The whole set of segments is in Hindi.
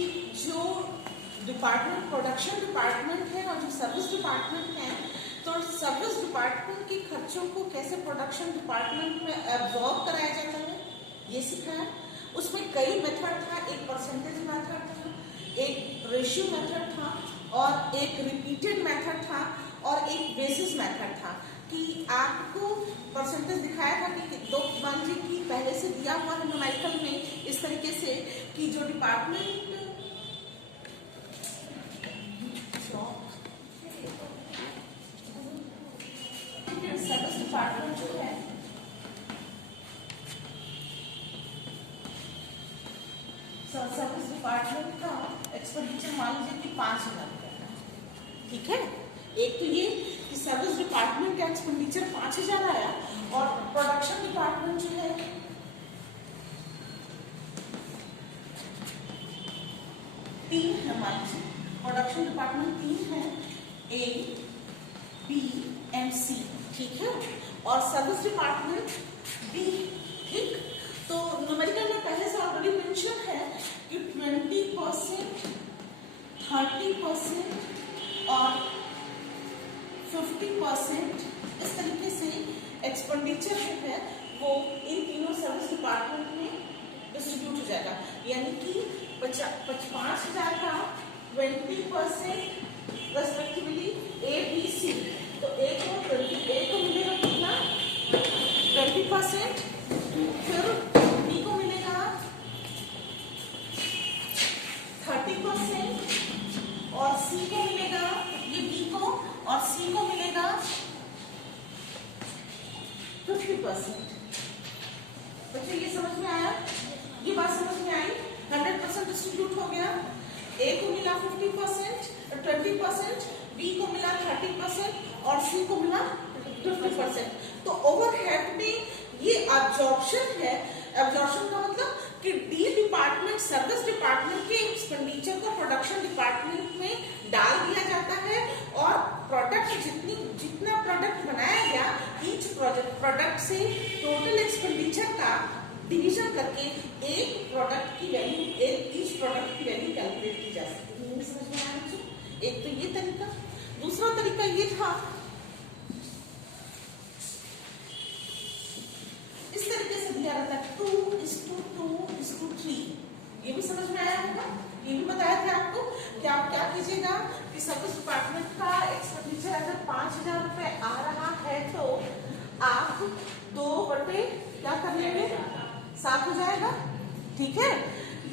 कि जो डिपार्टमेंट प्रोडक्शन डिपार्टमेंट है और जो सर्विस डिपार्टमेंट है, तो सर्विस डिपार्टमेंट के खर्चों को कैसे प्रोडक्शन डिपार्टमेंट में एब्जॉर्ब कराया जाता है ये सिखाया। उसमें कई मेथड था, एक परसेंटेज मेथड था, एक रेशियो मेथड था और एक रिपीटेड मेथड था और एक बेसिस मेथड था। कि आपको परसेंटेज दिखाया था कि दो मान लीजिए कि पहले से दिया हुआ है न्यूमेरिकल में इस तरीके से कि जो डिपार्टमेंट सर्विस डिपार्टमेंट जो है सर्विस डिपार्टमेंट का एक्सपेंडिचर मान लीजिए कि 5,000 रुपये है, ठीक है। एक तो ये कि सर्विस डिपार्टमेंट का एक्सपेंडिचर 5,000 आया और प्रोडक्शन डिपार्टमेंट जो है 3 है, मान लीजिए प्रोडक्शन डिपार्टमेंट 3 है, A, B एंड C, ठीक है। और सर्विस डिपार्टमेंट B, ठीक। तो न्यूमेरिकल में पहले से ऑलरेडी मेंशन है कि 20%, 30% और 50% इस तरीके से एक्सपेंडिचर जो है वो इन तीनों सर्विस डिपार्टमेंट में डिस्ट्रीब्यूट हो जाएगा। यानी कि 5,000 का 20% रेस्पेक्टिवली A, B, C। तो A को मिलेगा कितना 20%, फिर B को मिलेगा 30% और C को मिलेगा, ये B को और C को मिलेगा 50%। बच्चों ये समझ में आया, ये बात समझ में आई। 100% डिस्ट्रीब्यूट हो गया, A को मिला 50%, 20%, B को मिला 30% और C को मिला 50%। तो ओवरहेड में ये एब्जॉर्प्शन है। एब्जॉर्प्शन का मतलब कि डी डिपार्टमेंट सर्विस डिपार्टमेंट के एक्सपेंडिचर को प्रोडक्शन डिपार्टमेंट में डाल दिया जाता है और प्रोडक्ट जितना प्रोडक्ट बनाया गया ईच प्रोडक्ट से टोटल एक्सपेंडिचर का डिवीजन करके एक प्रोडक्ट की वैल्यू ईच प्रोडक्ट की वैल्यू कैलकुलेट की जा सकती है। समझ में आया मुझे? एक तो ये तरीका। दूसरा तरीका ये था, इस तरीके से दिया रहता है 2:2:3। ये भी समझ में आया होगा, ये भी बताया था आपको कि आप क्या कीजिएगा कि सर्विस डिपार्टमेंट का एक्सपेंडिचर अगर 5,000 रुपए आ रहा है तो आप 2 क्या कर लेंगे 7 हो जाएगा, ठीक है।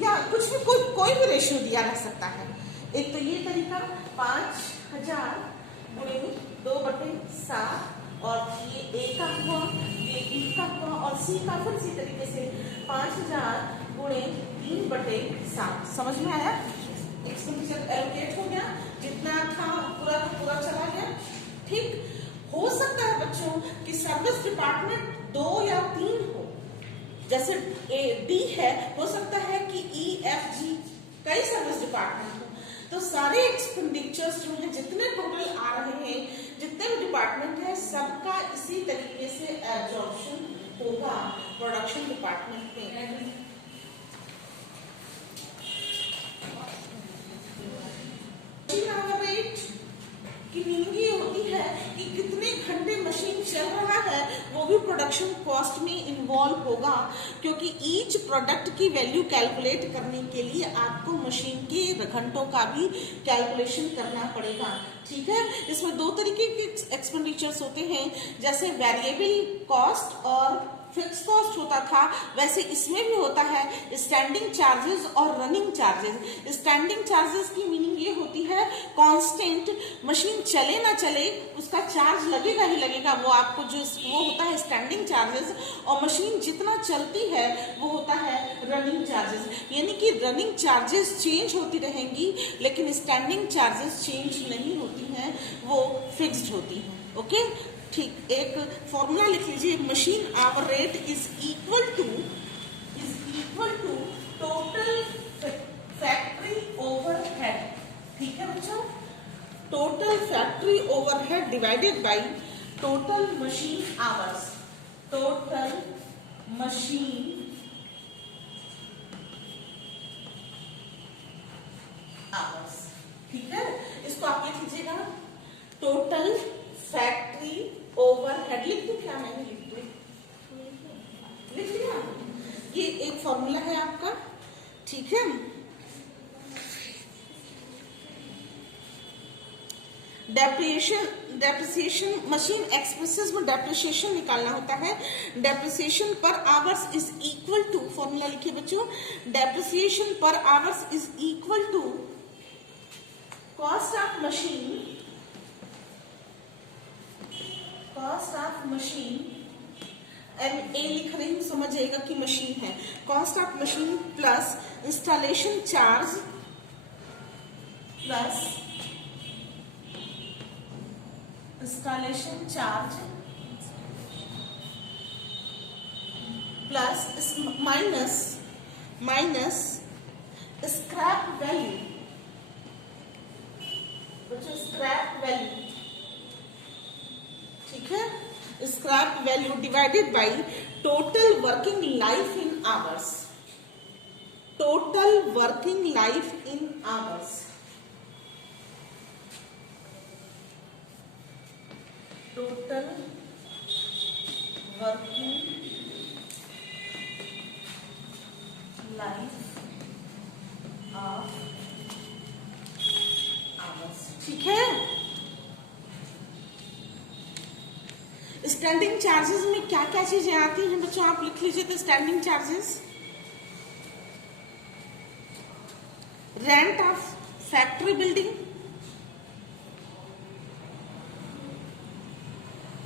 या कुछ भी कोई भी रेशियो दिया रह सकता है। एक तो ये तरीका 5,000 गुणे 2/7 और ये A का हुआ, ये B का हुआ और C का फिर इसी तरीके से 5,000 गुणे 3/7। समझ में आया? एक्सपेंडिचर एलोकेट हो गया, जितना था पूरा का पूरा चला गया, ठीक। हो सकता है बच्चों कि सर्विस डिपार्टमेंट 2 या 3 हो, जैसे D है, हो सकता है कि E, F, G कई सर्विस डिपार्टमेंट हो। तो सारे एक्सपेंडिचर्स जो है जितने टोटल आ रहे हैं, जितने भी डिपार्टमेंट है, सबका इसी तरीके से एब्जॉर्प्शन होगा प्रोडक्शन डिपार्टमेंट में। की मीनिंग ये होती है कि कितने घंटे मशीन चल रहा है वो भी प्रोडक्शन कॉस्ट में इन्वॉल्व होगा, क्योंकि ईच प्रोडक्ट की वैल्यू कैलकुलेट करने के लिए आपको मशीन के घंटों का भी कैलकुलेशन करना पड़ेगा, ठीक है। इसमें 2 तरीके के एक्सपेंडिचर्स होते हैं, जैसे वेरिएबल कॉस्ट और फिक्स कॉस्ट होता था, वैसे इसमें भी होता है स्टैंडिंग चार्जेस और रनिंग चार्जेस। स्टैंडिंग चार्जेस की मीनिंग ये होती है कांस्टेंट, मशीन चले ना चले उसका चार्ज लगेगा ही लगेगा, वो आपको वो होता है स्टैंडिंग चार्जेस। और मशीन जितना चलती है वो होता है रनिंग चार्जेस। यानी कि रनिंग चार्जेस चेंज होती रहेंगी लेकिन स्टैंडिंग चार्जेस चेंज नहीं होती हैं, वो फिक्स्ड होती हैं, ओके, ठीक। एक फॉर्मूला लिख लीजिए, machine hour rate is equal to total factory overhead, ठीक है बच्चों। Total factory overhead divided by total machine hours. Total machine hours. ठीक है, इसको आप लिख लीजिएगा, टोटल फैक्ट्री ओवरहेड। लिख दूं क्या? मैंने लिख दूं, लिख दिया। ये एक फॉर्मूला है आपका, ठीक है। डेप्रिसिएशन मशीन एक्सपेंसेस में डेप्रिसिएशन निकालना होता है। Depreciation per hours is equal to, formula लिखिए बच्चों, depreciation per hours is equal to cost of machine, cost of machine, A लिख रही हूं, समझिएगा कि मशीन है, cost of machine plus installation charge plus installation charge plus minus scrap value, बच्चों स्क्रैप वैल्यू, ठीक है, scrap value divided by total working life in hours, total working life in hours, total working life of hours. ठीक है, स्टैंडिंग चार्जेस में क्या क्या चीजें आती हैं बच्चों, आप लिख लीजिए। तो standing charges, rent of factory building,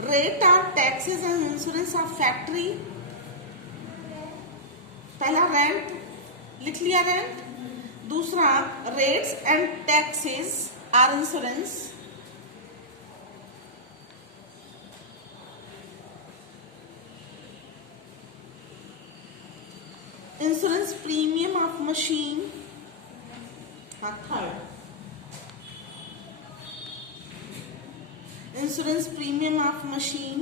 rate of taxes and insurance of factory. पहला रेंट लिख लिया, रेंट। दूसरा रेट्स एंड टैक्सेस और insurance, insurance premium of machine, हाँ third insurance premium of machine,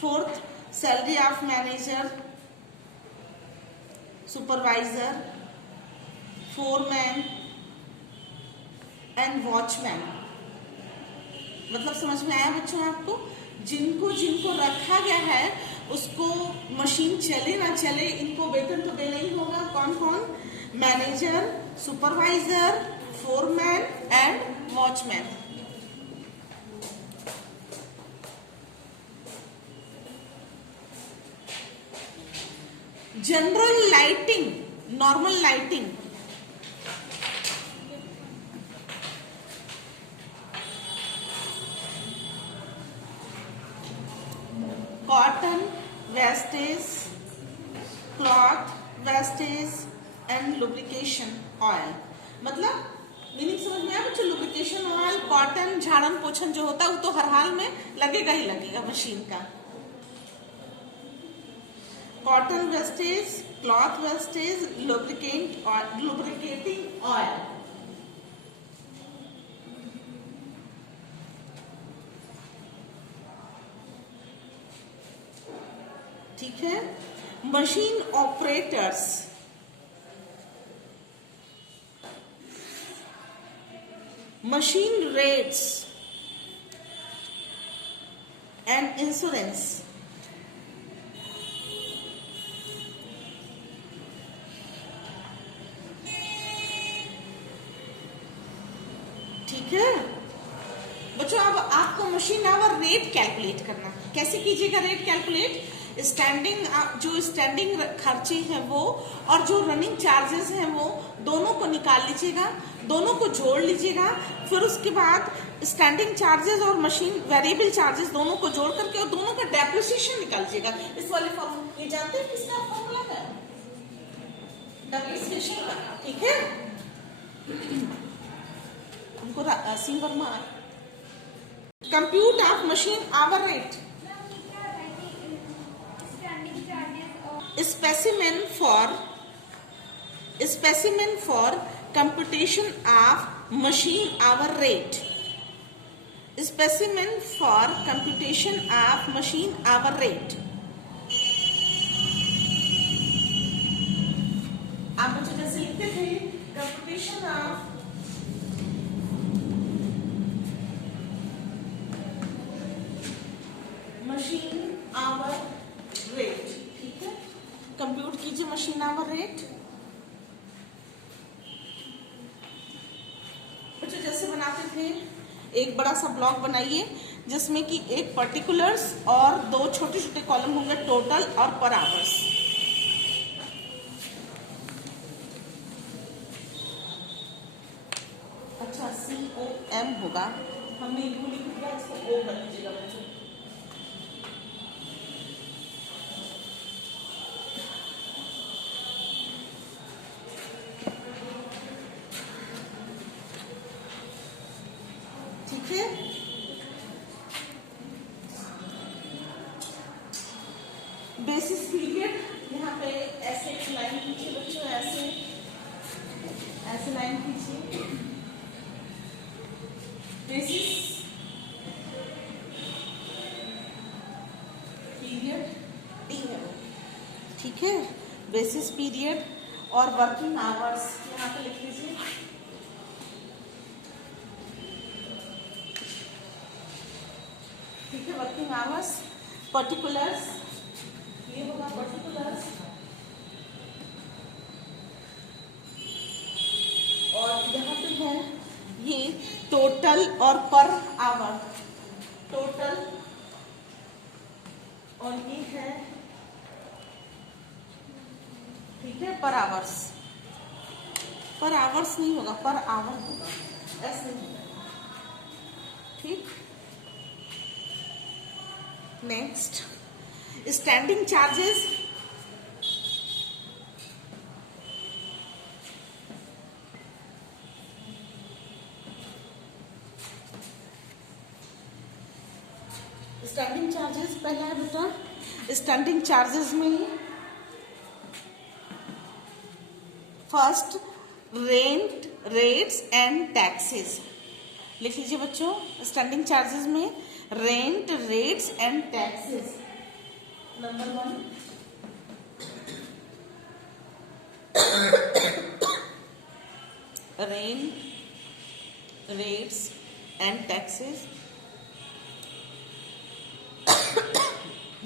fourth salary of manager, supervisor, foreman and watchman. मतलब समझ में आया बच्चों आपको? जिनको जिनको रखा गया है उसको मशीन चले ना चले इनको वेतन तो देना ही होगा। कौन कौन? Manager, supervisor, foreman and watchman. General lighting, normal lighting, cotton wastage, cloth wastage and lubrication oil. मतलब मीनिंग समझ में आया बच्चों? लुब्रिकेशन ऑयल, कॉटन, झाड़न पोछन जो होता है वो तो हर हाल में लगेगा ही लगेगा मशीन का। Cotton wastage, cloth wastage, lubricating oil. ठीक है, machine operators, machine rates and insurance. ठीक है बच्चों, अब आपको मशीन आवर रेट कैलकुलेट करना। कैसे कीजिएगा रेट कैलकुलेट? स्टैंडिंग, जो स्टैंडिंग खर्चे हैं वो और जो रनिंग चार्जेस हैं वो दोनों को निकाल लीजिएगा, दोनों को जोड़ लीजिएगा। फिर उसके बाद स्टैंडिंग चार्जेस और मशीन वेरिएबल चार्जेस दोनों को जोड़ करके और दोनों का डेप्रिसिएशन निकाल लीजिएगा। इस वाले फॉर्मूला, ये जानते हैं किसका फॉर्मूला है? डेप्रिसिएशन का। ठीक है, हमको C Verma. Compute of machine hour rate, specimen for computation of machine hour rate, specimen for computation of machine hour rate। Compute कीजिए मशीन आवर रेट। बच्चों जैसे बनाते थे, एक बड़ा सा ब्लॉक बनाइए जिसमें कि एक पर्टिकुलर्स और दो छोटे छोटे कॉलम होंगे, टोटल और पर आवर्स। अच्छा COM होगा, हमने इनको लिख दिया, इसको O कर दीजिएगा बच्चों। ठीक है, बेसिस पीरियड यहाँ पे ऐसे एक लाइन खींचिए बच्चों, ऐसे ऐसे लाइन खींचिए। बेसिस पीरियड टी है वो, ठीक है। बेसिस पीरियड और वर्किंग आवर्स यहाँ पे लिख लीजिए। ठीक है, वर्किंग आवर्स, पर्टिकुलर्स, ये होगा पर्टिकुलर्स, और यहाँ पे है ये टोटल और पर आवर, टोटल, और ये है, ठीक है, पर आवर्स। पर आवर्स नहीं होगा, पर आवर होगा, ऐसे नहीं होगा, ठीक। Next, standing charges. Standing charges पहला है बेटा, स्टैंडिंग चार्जेस में first rent, rates and taxes लिख लीजिए बच्चों। स्टैंडिंग चार्जेस में rent, rates and taxes, number 1। Rent, rates and taxes.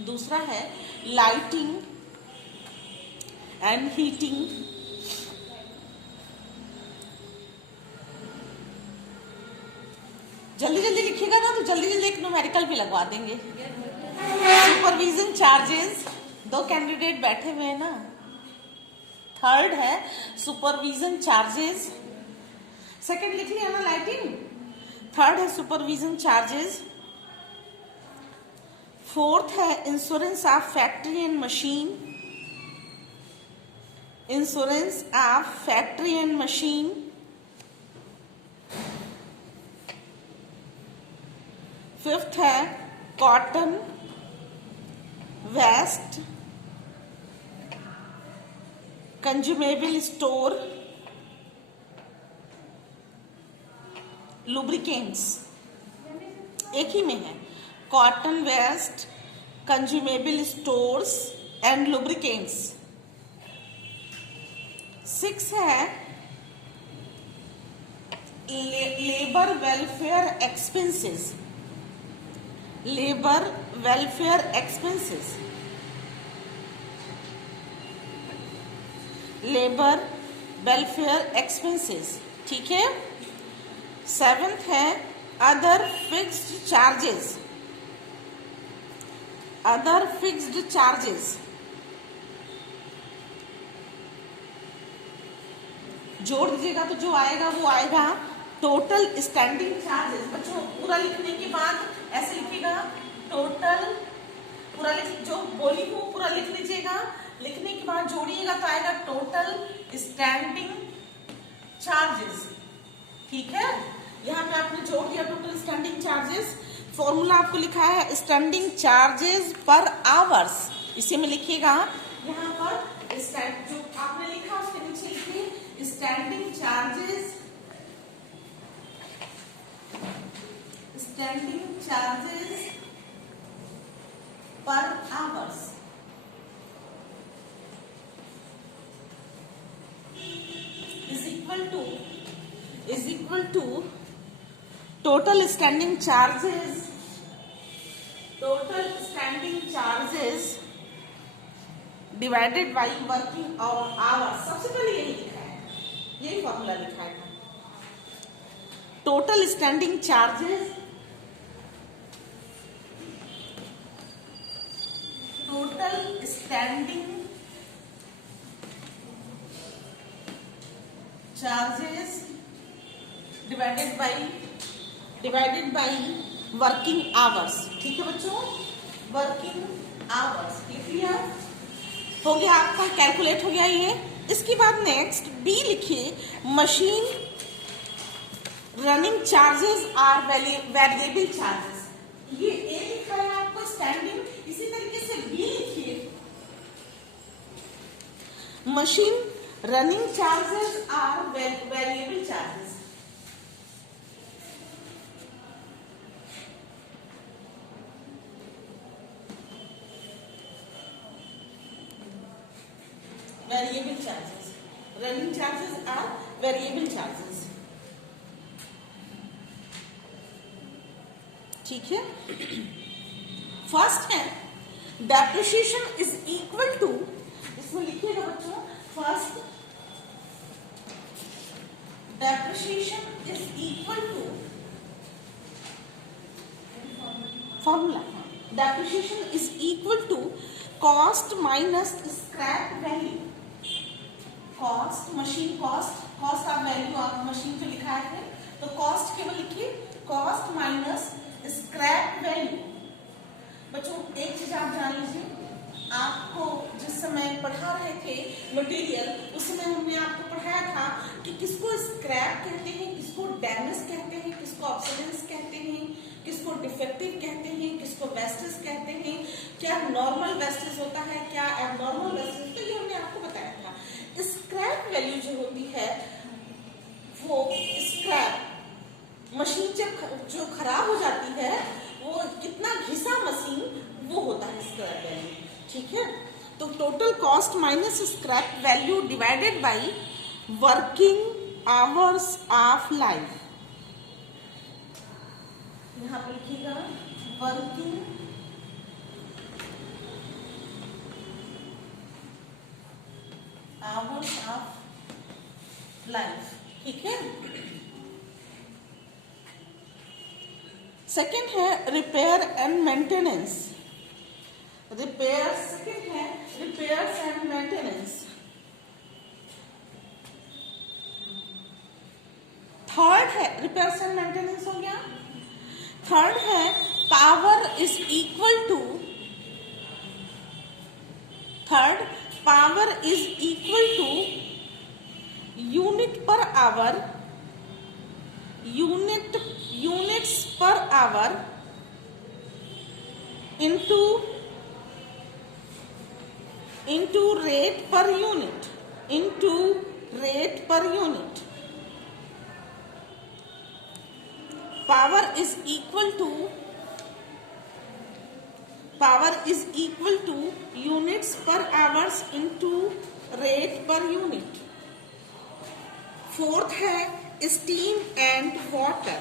दूसरा है लाइटिंग एंड हीटिंग, जल्दी जल्दी लिखिएगा ना तो जल्दी जल्दी एक न्यूमेरिकल भी लगवा देंगे। सुपरविजन चार्जेस, दो कैंडिडेट बैठे हुए हैं ना। थर्ड है सुपरविजन चार्जेस, सेकंड लिख लिया ना लाइटिंग, थर्ड है सुपरविजन चार्जेस। फोर्थ है insurance of factory and machine, insurance of factory and machine. Fifth है cotton, waste, consumable store, lubricants, एक ही में है, cotton, waste, consumable stores and lubricants. Six है labour welfare expenses, labour welfare expenses, labour welfare expenses, ठीक है। सेवेंथ है other fixed charges, other fixed charges, जोड़ दीजिएगा तो जो आएगा वो आएगा टोटल स्टैंडिंग चार्जेस। बच्चों पूरा लिखने के बाद ऐसे लिखिएगा, टोटल पूरा लिख, जो बोली हूँ पूरा लिख लीजिएगा, लिखने के बाद जोड़िएगा तो आएगा टोटल स्टैंडिंग चार्जेस, ठीक है। यहाँ पे आपने जोड़ दिया टोटल स्टैंडिंग चार्जेस। फॉर्मूला आपको लिखा है स्टैंडिंग चार्जेस पर आवर्स, इसी में लिखिएगा। यहाँ पर जो आपने लिखा उसके नीचे लिखिए standing charges, standing charges per hours is equal to total standing charges divided by working hours. सबसे पहले यही लिखा है, यही फॉर्मूला लिखा है। Total standing charges, total standing charges divided by working hours. ठीक है बच्चों, वर्किंग आवर्स लिख लिया, हो गया आपका, कैलकुलेट हो गया ये। इसके बाद नेक्स्ट बी लिखिए, machine running charges are variable charges. ये ए लिखा है आपको स्टैंडिंग, इसी तरीके से बी लिखिए, machine running charges are variable charges. Variable charges, running charges are variable charges। ठीक है, फर्स्ट है डेप्रिसिएशन इज इक्वल टू, इसमें लिखिएगा बच्चों, first depreciation is equal to, formula depreciation is equal to cost minus scrap value. Cost, machine cost, cost of value of machine जो लिखा है, तो कॉस्ट केवल लिखिए, कॉस्ट माइनस स्क्रैप वैल्यू। बच्चों एक चीज आप जान लीजिए, आपको जिस समय पढ़ा रहे थे मटेरियल, उस समय हमने आपको पढ़ाया था कि किसको स्क्रैप कहते हैं, किसको डैमेज कहते हैं, किसको ऑब्सोलेंस कहते हैं, किसको डिफेक्टिव कहते हैं, किसको वेस्टेज कहते हैं, क्या नॉर्मल वेस्टेज होता है, क्या एबनॉर्मल वेस्टेज, तो ये हमने आपको बताया था। स्क्रैप वैल्यू जो होती है, वो स्क्रैप मशीन जब जो खराब हो जाती है, वो कितना घिसा मशीन, वो होता है स्क्रैप वैल्यू। ठीक है, तो total cost minus scrap value divided by working hours of life. यहां पर लिखिएगा वर्किंग आवर्स ऑफ लाइफ। ठीक है, सेकेंड है repair and maintenance, repair, second है रिपेयर्स एंड मेंटेनेंस। थर्ड है रिपेयर्स एंड मेंटेनेंस, हो गया। थर्ड है power is equal to, third power is equal to unit per hour, units per hour into rate per unit, into rate per unit. Power is equal to units per hours into rate per unit. Fourth है steam and water,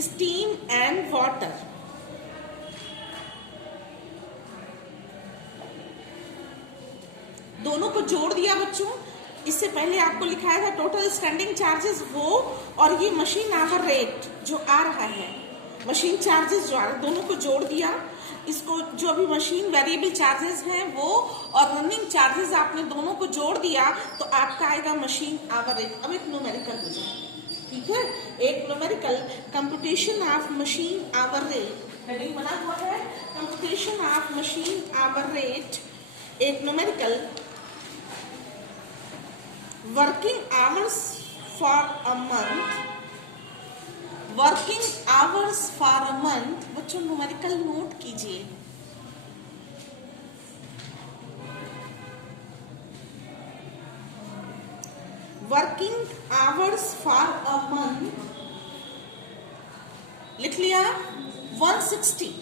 steam and water. दोनों को जोड़ दिया बच्चों, इससे पहले आपको लिखाया था टोटल स्टैंडिंग चार्जेस वो, और ये मशीन आवर रेट जो आ रहा है, मशीन चार्जेस जो आ रहा है, दोनों को जोड़ दिया। इसको जो अभी मशीन वेरिएबल चार्जेस हैं वो और रनिंग चार्जेस आपने दोनों को जोड़ दिया, तो आपका आएगा मशीन आवर रेट। अब एक न्यूमेरिकल हो जाए, ठीक है, एक numerical computation of machine hour rate, heading बना हुआ है computation of machine hour rate. एक numerical working hours for a month, working hours for a month. बच्चों न्यूमेरिकल नोट कीजिए, working hours for a month लिख लिया 160।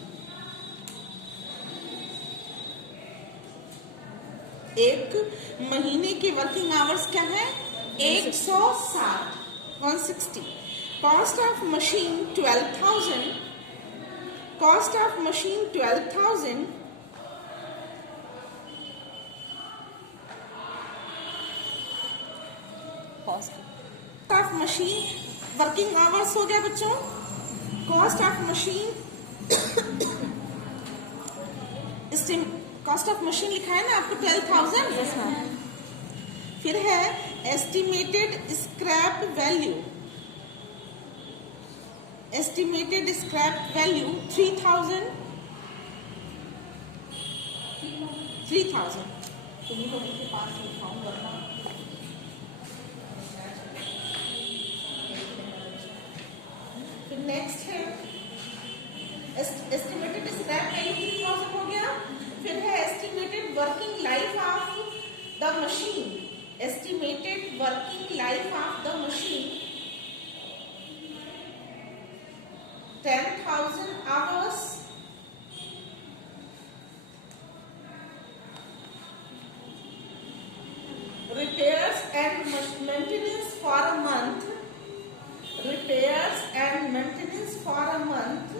एक महीने के वर्किंग आवर्स क्या है 160, 160। Cost of machine 12,000. Cost of machine 12,000. Cost of machine working hours हो गया बच्चों. Cost of machine cost of machine लिखा है ना आपको 12,000. Yes ma'am. फिर है estimated scrap value. Estimated scrap value 3,000. 3,000. तुम्ही लोगों के पास लिखाऊं वरना फिर नेक्स्ट है एस्टिमेटेड स्क्रैप वैल्यू 3,000 हो गया. फिर है estimated working life of the machine. Estimated working life of the machine 10,000 hours. Repairs and maintenance for a month. Repairs and maintenance for a month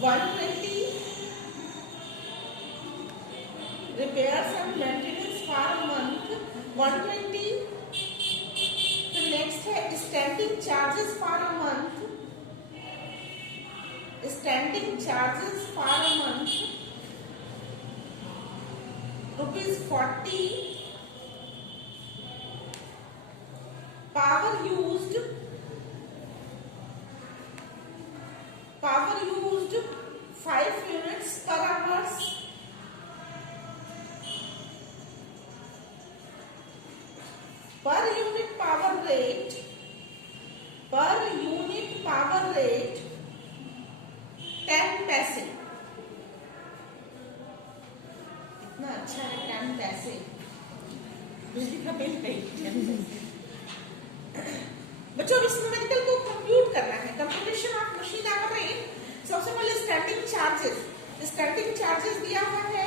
120. Repairs and maintenance for a month 120. The next है standing charges for a month. Standing charges for a month ₹40. Power used 5 units per hour. Per unit power rate 10 पैसे. इतना अच्छा है 10 पैसे. बिजली का बिल नहीं. बच्चों इस न्यूमेरिकल को कंप्यूट करना है. Computation of machine hour rate. सबसे पहले स्टैंडिंग चार्जेस. स्टैंडिंग चार्जेस दिया हुआ है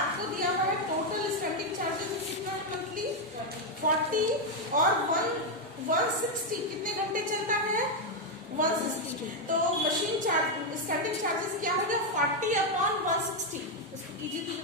आपको. दिया हुआ है टोटल स्टैंडिंग चार्जेस कितना है मंथली 40 और 160. कितने घंटे चलता है 160. तो मशीन चार्ज स्टैंडिंग चार्जेस क्या हो गया 40/160. इसको कीजिए.